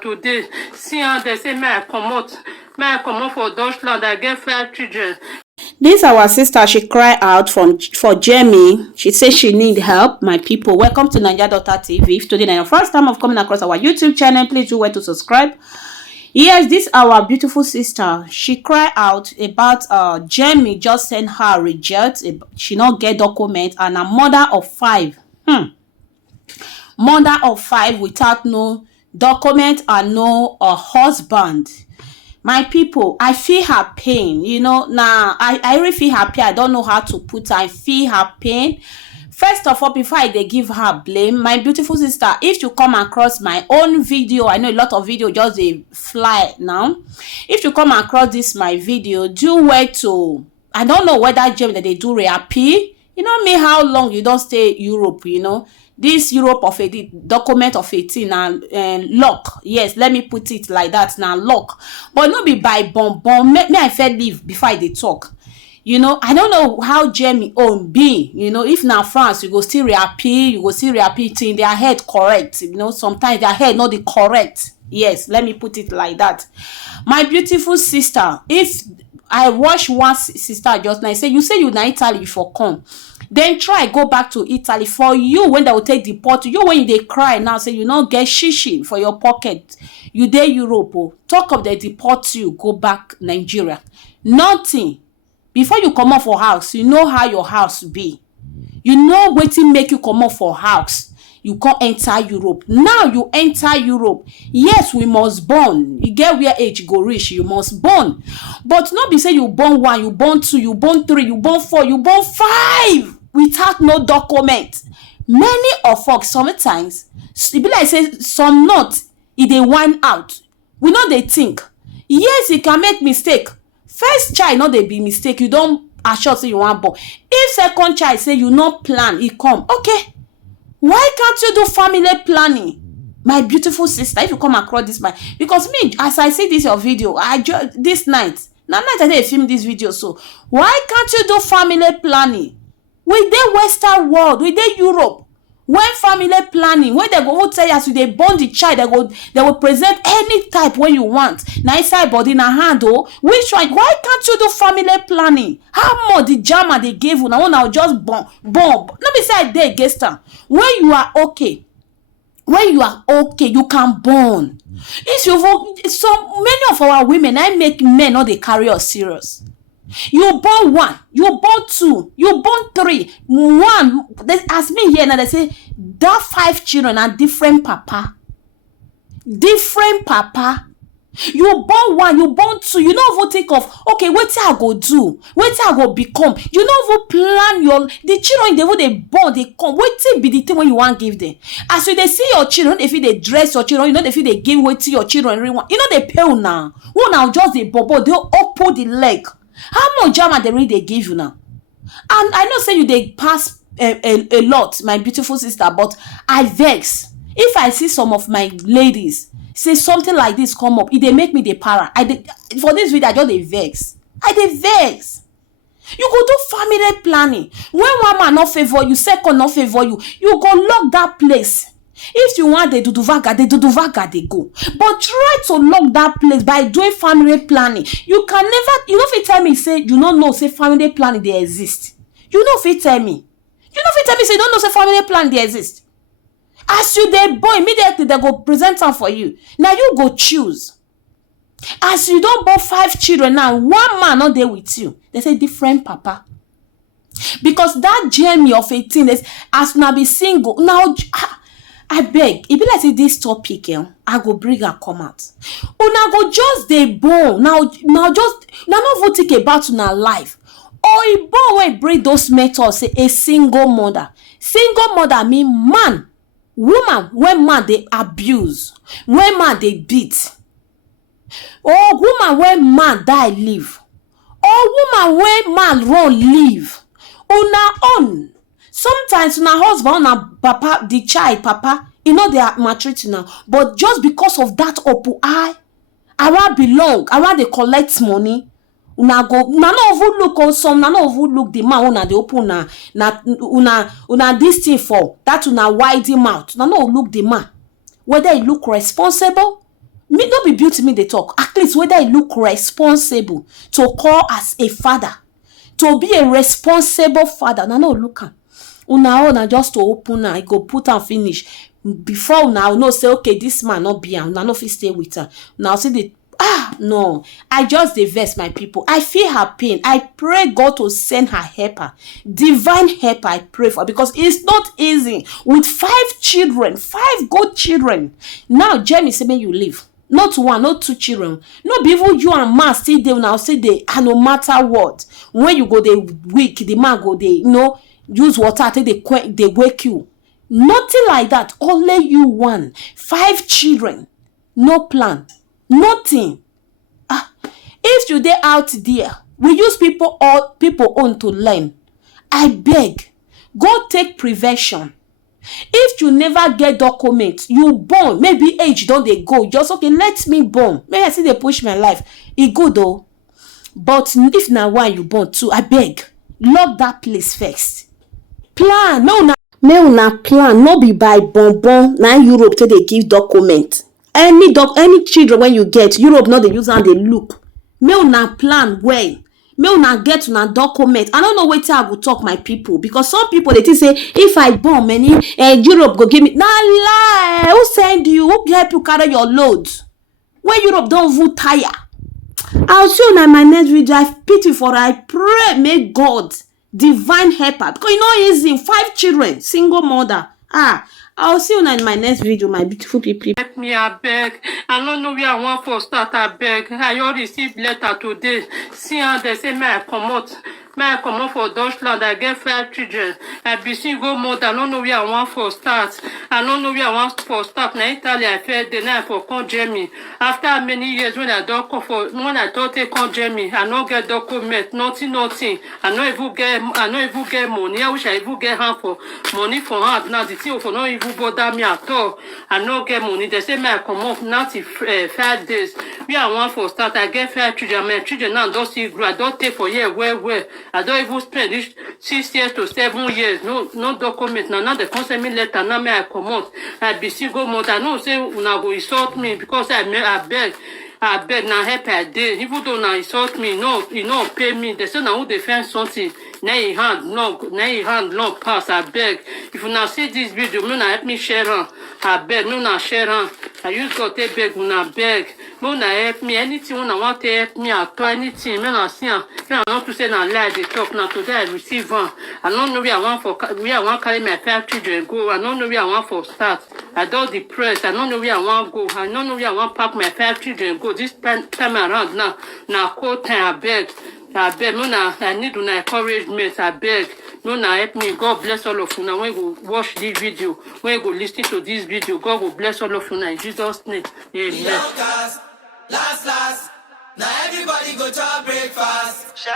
today. See how they say, may I come out for Deutschland, I get 5 children. This our sister, she cry out for Jamie. She says she need help. My people, welcome to Naija Daughter TV. If today is your first time of coming across our YouTube channel, please do well to subscribe. Yes, this our beautiful sister. She cry out about Jamie just sent her reject. She not get document, and a mother of 5. Mother of 5 without no document and no husband. My people, I feel her pain. You know, now I really feel her pain. I don't know how to put. I feel her pain. First of all, before I give her blame, my beautiful sister, if you come across my own video, I know a lot of video just they fly now. If you come across this my video, do well to, I don't know whether Jamie that they do reappeal. You know me, how long you don't stay Europe, you know. This Europe of a document of 18 and lock. Yes, let me put it like that now, lock. But not be by bomb. May I fair leave before they talk. You know, I don't know how Jamie own be. You know, if now France, you go still reappeal, you go still reappeal in their head correct. You know, sometimes their head not the correct. Yes, let me put it like that. My beautiful sister, if I watch one sister just now, you say you na Italy for come. Then try go back to Italy for you when they will take deport you. When they cry now, say you not get shishi for your pocket. You there Europe, oh. Talk of the deport you, go back Nigeria. Nothing. Before you come out for house, you know how your house be. You know wetin make you come out for house. You can't enter Europe. Now you enter Europe. Yes, we must born. You get where age go reach, you must born. But not be say you born 1, you born 2, you born 3, you born 4, you born 5 without no document. Many of us sometimes, it be like say some not, they whine out. We know they think. Yes, you can make mistake. First child, not they be mistake. You don't assure say you want born. If second child say you not plan, it come. Okay. Why can't you do family planning? My beautiful sister, if you come across this man, because me, as I see this your video, this night, I film this video, so why can't you do family planning? We dey Western world, we dey Europe. When family planning, when they go tell you as they born the child, they will present any type when you want. Nice side body na hand, oh. Which one? Why can't you do family planning? How much the jama they gave you now? Now just bomb. Let me say I dey against them. When you are okay, you can born. If you so many of our women, I make men not they carry us serious. You born 1, you born 2, you born 3. 1, they ask me here now, they say that 5 children are different papa. Different papa. You born 1, you born 2. You don't even think of, okay, what I go do? What I go become? You don't even plan the children, they born, they come. What be the thing when you want to give them? As you they see your children, if they dress your children, you know, if they give what to your children, you know, they pay now. Who now just the bobo, they open the leg. How much jama they really they give you now? And I know say you they pass a lot, my beautiful sister, but I vex. If I see some of my ladies say something like this come up, it they make me the para. For this video, I just they vex. I they vex. You go do family planning. When one man not favor you, second not favor you, you go lock that place. If you want they do vaga, they go. But try to lock that place by doing family planning. You can never, you know if you tell me, say, you don't know, say family planning they exist. You know if you tell me. You know if you tell me, say, you don't know, say family planning they exist. As you they boy, immediately they go present them for you. Now you go choose. As you don't born 5 children now, 1 man not there with you. They say different papa. Because that Jamie of 18 days, as now be single, now, I beg, it be like say this topic, I go bring and come out. Una go just dey born. Now just not think about una life. Or a born when bring those methods, say a single mother. Single mother mean man, woman, when man they abuse, when man they beat. Or woman when man die live. Or woman when man run live. Una own. Sometimes una husband, una papa, the child papa, you know they are maltreating now. But just because of that I want belong, I want they collect money. Una go, una no overlook on some, una no overlook the man una they open una this thing for that una wide him out. Una no look the man whether he look responsible, Me no be beauty me they talk. At least whether it look responsible to call as a father, to be a responsible father. Now no look am. Una just to open I go put and finish. Before now no say okay this man not be am. Una no fit stay with her. Now see the no, I just divest my people. I feel her pain. I pray God to send her helper, divine helper. I pray for, because it's not easy with 5 children, 5 good children. Now Jamie say make you leave, not 1, not 2 children, no be even you and man still there now. Say they no matter what, when you go the weak, the man go they use water till they wake you. Nothing like that. Only you one, 5 children, no plan. Nothing. If you dey out there, we use people own to learn. I beg, go take prevention. If you never get document, you born, maybe age don't they go, just okay, let me born. May I see they push my life. It good though. But if now why you born too, I beg, lock that place first. Plan. May una plan, no be by bonbon. Now Europe till they give document. Any children when you get, Europe not the use and they look. May una plan well. May una get una document. I don't know where I will talk my people, because some people they think say if I born many Europe go give me. Nah lie. Who send you? Who help you carry your loads? When Europe don't vote tire. I'll see you in my next video. I pity for her. I pray may God divine helper, because you know easy. 5 children, single mother. I'll see you in my next video, my beautiful people. Help me, I beg. I don't know where I want for start, I beg. I already received letter today. See how they say, may I come out for Deutschland. I get 5 children. I be single mother. I don't know where I want for start. I don't know where I want for start. Now Italy, I felt the night for come Jamie. After many years, when I don't take come Jamie, I don't get document, nothing. I don't even get money. I wish I even get hand for money for hand. Now the thing for not even bother me at all. I don't get money. They say, may I come up now till 5 days. Where I want for start, I get 5 children. My children now don't see grow. I don't take for year well. I don't even spend this 6 years to 7 years. No document. Now they can send me letter. Now may I come out. I be single mother. I know say una go insult me because I beg now help I did. Even though now insult me, you know pay me. They say now who defend something. Now your hand long pass. I beg. If you now see this video, me now help me share on. I beg, me now share on. I use God to beg, me now beg. Me now help me. Anything when I want to help me, I do anything. Me now see. I want to say now lie they talk. Now today I receive one. I don't know where I want carry my 5 children go. I don't know where I want for start. I don't depressed. I don't know where I want go. I don't know where I want pack my 5 children go. This time around now cold time. I beg, I need una encouragement. I beg, help me. God bless all of you. Now when you watch this video, when you go listen to this video, God will bless all of you. Now in Jesus' name, amen. Last, now everybody go to breakfast.